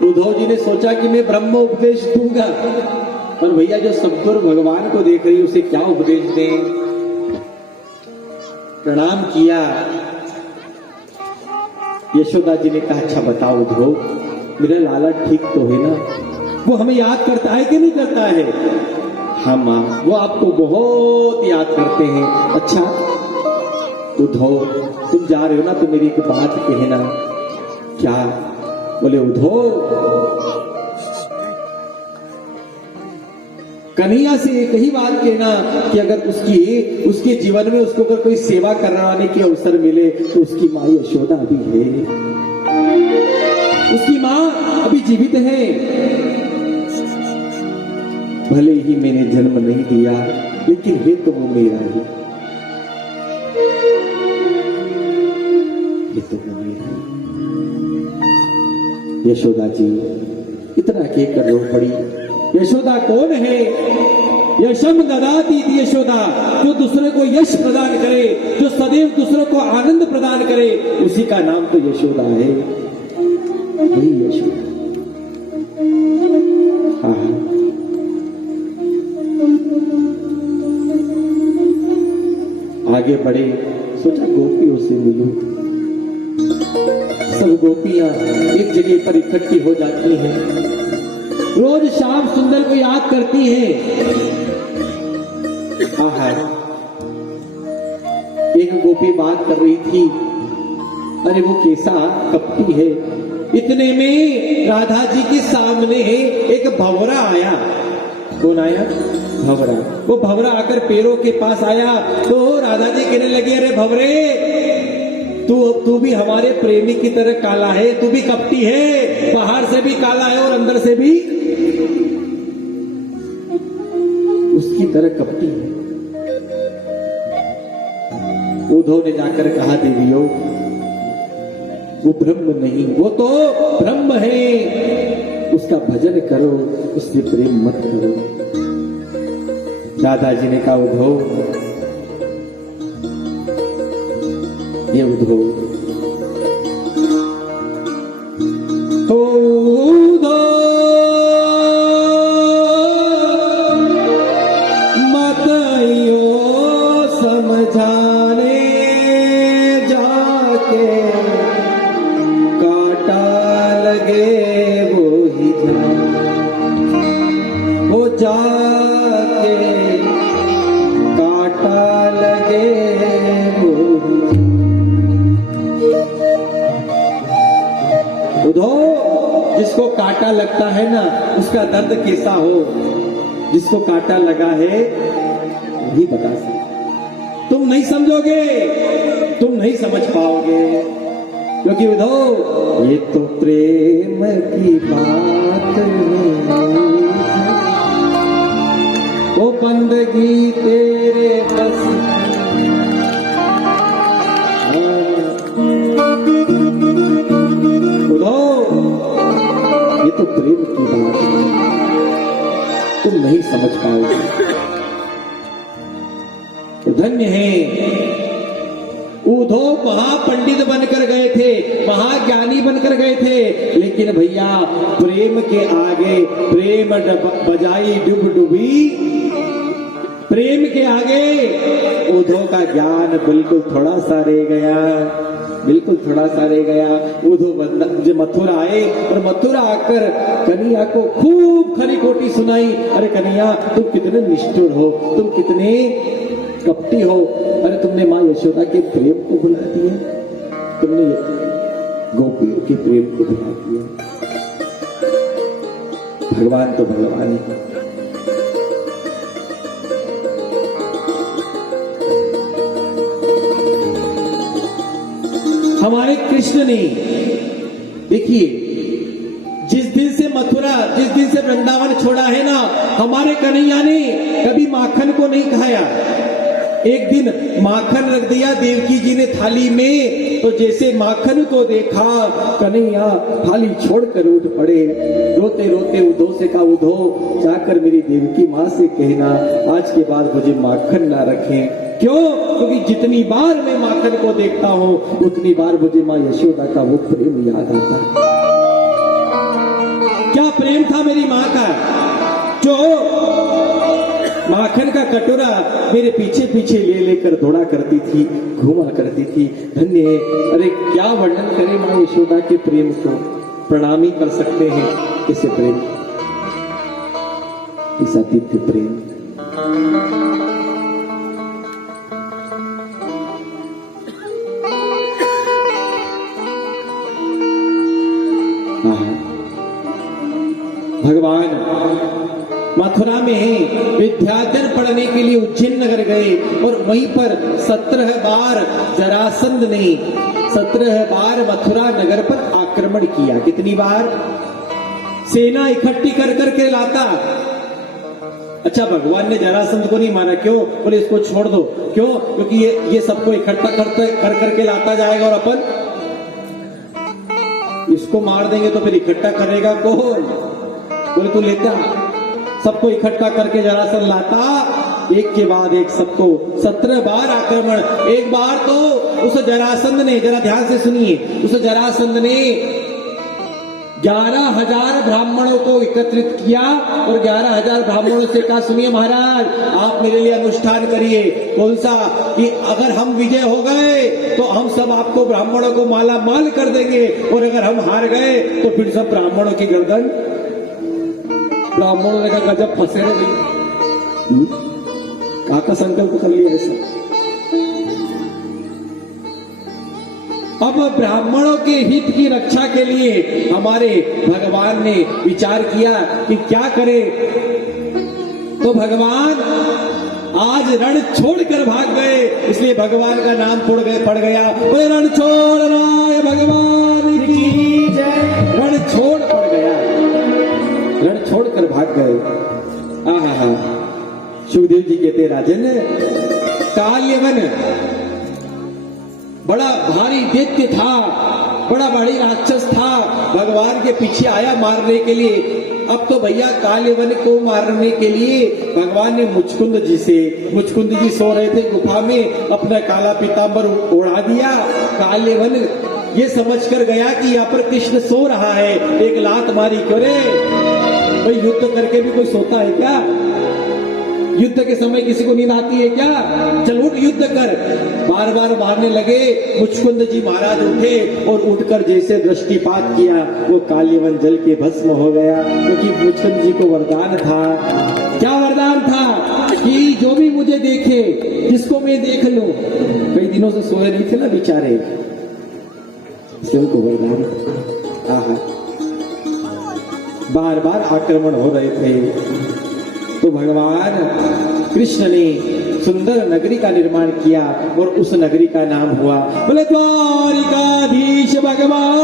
उद्धव जी ने सोचा कि मैं ब्रह्म उपदेश दूंगा, पर भैया जो सद्गुरु भगवान को देख रही उसे क्या उपदेश दें। प्रणाम किया। यशोदा जी ने कहा अच्छा बताओ उद्धव, मेरा लाला ठीक तो है ना, वो हमें याद करता है कि नहीं करता है? हाँ माँ, वो आपको बहुत याद करते हैं। अच्छा उद्धव तुम जा रहे हो ना, तो मेरी एक बात कहना। क्या? बोले उद्धव कन्हैया से एक ही बात कहना कि अगर उसके जीवन में उसको अगर कोई सेवा करवाने की अवसर मिले तो उसकी माँ यशोदा अभी है, उसकी माँ अभी जीवित है। भले ही मैंने जन्म नहीं दिया, लेकिन है तो वो मेरा ही, ये तो वो मेरा ही। यशोदा जी इतना कहकर रो पड़ी। यशोदा कौन है? यशम ददाती थी यशोदा, जो दूसरे को यश प्रदान करे, जो सदैव दूसरों को आनंद प्रदान करे, उसी का नाम तो यशोदा है। वही यशोदा। हाँ, आगे बढ़े, सोचा गोपियों से मिलूं। सब गोपियां एक जगह पर इकट्ठी हो जाती हैं, रोज शाम सुंदर को याद करती हैं। एक गोपी बात कर रही थी, अरे वो कैसा कपटी है। इतने में राधा जी के सामने एक भंवरा आया। कौन आया? भंवरा। वो भंवरा आकर पैरों के पास आया तो राधा जी कहने लगे, अरे भंवरे तू भी हमारे प्रेमी की तरह काला है, तू भी कपटी है, बाहर से भी काला है और अंदर से भी उसकी तरह कपटी है। उद्धव ने जाकर कहा, देवियों वो ब्रह्म नहीं, वो तो ब्रह्म है, उसका भजन करो, उससे प्रेम मत करो। दादाजी ने कहा, उद्धव ये उद्धव मतयो समझाने जाके काटा लगे वो ही वो जाके काटा लगे वो ही। उद्धव जिसको कांटा लगता है ना, उसका दर्द कैसा हो, जिसको कांटा लगा है वही बता सकते। तुम नहीं समझोगे, तुम नहीं समझ पाओगे, क्योंकि उद्धव ये तो प्रेम की बात है, वो बंदगी तेरे बस। ये तो प्रेम की बात है, तुम नहीं समझ पाओगे। तो धन्य है उद्धव, महापंडित बनकर गए थे, महाज्ञानी बनकर गए थे, लेकिन भैया प्रेम के आगे प्रेम बजाई डूब डूबी, प्रेम के आगे उद्धव का ज्ञान बिल्कुल थोड़ा सा रह गया, बिल्कुल थोड़ा सा रह गया। उद्धव जो मथुरा आए और मथुरा आकर कन्हैया को खूब खरी खोटी सुनाई। अरे कन्हैया तुम कितने निष्ठुर हो, तुम कितने कपटी हो, अरे तुमने माँ यशोदा के प्रेम को भुला दिया, तुमने गोपियों के प्रेम को भुला दिया। भगवान तो भगवान है। हमारे कृष्ण ने देखिए, जिस दिन से मथुरा, जिस दिन से वृंदावन छोड़ा है ना, हमारे कन्हैया ने कभी माखन को नहीं खाया। एक दिन माखन रख दिया देवकी जी ने थाली में, तो जैसे माखन को देखा कन्हैया थाली छोड़कर उठ पड़े। रोते रोते उद्धव से कहा, उद्धव जाकर मेरी देवकी माँ से कहना आज के बाद मुझे माखन ना रखें। क्यों? क्योंकि जितनी बार मैं माखन को देखता हूँ उतनी बार मुझे माँ यशोदा का वो प्रेम याद आता है। था मेरी माँ का, जो माखन का कटोरा मेरे पीछे पीछे ले लेकर दौड़ा करती थी, घूमा करती थी। धन्य है, अरे क्या वर्णन करें माँ यशोदा के प्रेम को, प्रणाम ही कर सकते हैं इसे प्रेम, इस अतिथ्य प्रेम। भगवान मथुरा में विद्याधन पढ़ने के लिए उज्जैन नगर गए और वहीं पर 17 बार जरासंध ने 17 बार मथुरा नगर पर आक्रमण किया। कितनी बार? सेना इकट्ठी कर करके लाता। अच्छा, भगवान ने जरासंध को नहीं मारा, क्यों? बोले इसको छोड़ दो। क्यों? क्योंकि ये सबको इकट्ठा कर करके लाता जाएगा और अपन इसको मार देंगे तो फिर इकट्ठा करेगा कौन? बोले तू लेता, सबको इकट्ठा करके जरासंध लाता, एक के बाद एक सबको 17 बार आक्रमण। एक बार तो उस जरासंध ने, जरा ध्यान से सुनिए, उस जरासंध ने 11,000 ब्राह्मणों को एकत्रित किया और 11,000 ब्राह्मणों से कहा, सुनिए महाराज, आप मेरे लिए अनुष्ठान करिए। कौन सा? कि अगर हम विजय हो गए तो हम सब आपको ब्राह्मणों को माला माल कर देंगे, और अगर हम हार गए तो फिर सब ब्राह्मणों की गर्दन। ब्राह्मणों ने कहा गजब फंसे रहे भाई, का संकल्प कर लिया ऐसा। अब ब्राह्मणों के हित की रक्षा के लिए हमारे भगवान ने विचार किया कि क्या करें, तो भगवान आज रण छोड़कर भाग गए, इसलिए भगवान का नाम पड़ गया। बोले रण छोड़ राय भगवान की जय। रण छोड़ पड़ गया, रण छोड़कर भाग गए। आहा, सुखदेव जी कहते राजन, काल्यवन बड़ा भारी दैत्य था, बड़ा भारी राक्षस था, भगवान के पीछे आया मारने के लिए। अब तो भैया काल्यवन को मारने के लिए भगवान ने मुचकुंद जी सो रहे थे गुफा में, अपना काला पीतांबर ओढ़ा दिया। काल्यवन ये समझकर गया कि यहाँ पर कृष्ण सो रहा है, एक लात मारी। क्यों रे भाई, युद्ध करके भी कोई सोता है क्या? युद्ध के समय किसी को नींद आती है क्या? चल उठ, युद्ध कर। बार बार मारने लगे। मुचकुंद जी महाराज उठे और उठकर जैसे दृष्टिपात किया, वो काल्यवन जल के भस्म हो गया। क्योंकि मुचकुंद जी को वरदान था। क्या वरदान था? कि जो भी मुझे देखे, जिसको मैं देख लूं। कई दिनों से सोए नहीं थे ना बेचारे, इसलिए उनको वरदान। आहा, बार बार आक्रमण हो रहे थे, तो भगवान कृष्ण ने सुंदर नगरी का निर्माण किया और उस नगरी का नाम हुआ बोले द्वारिकाधीश भगवान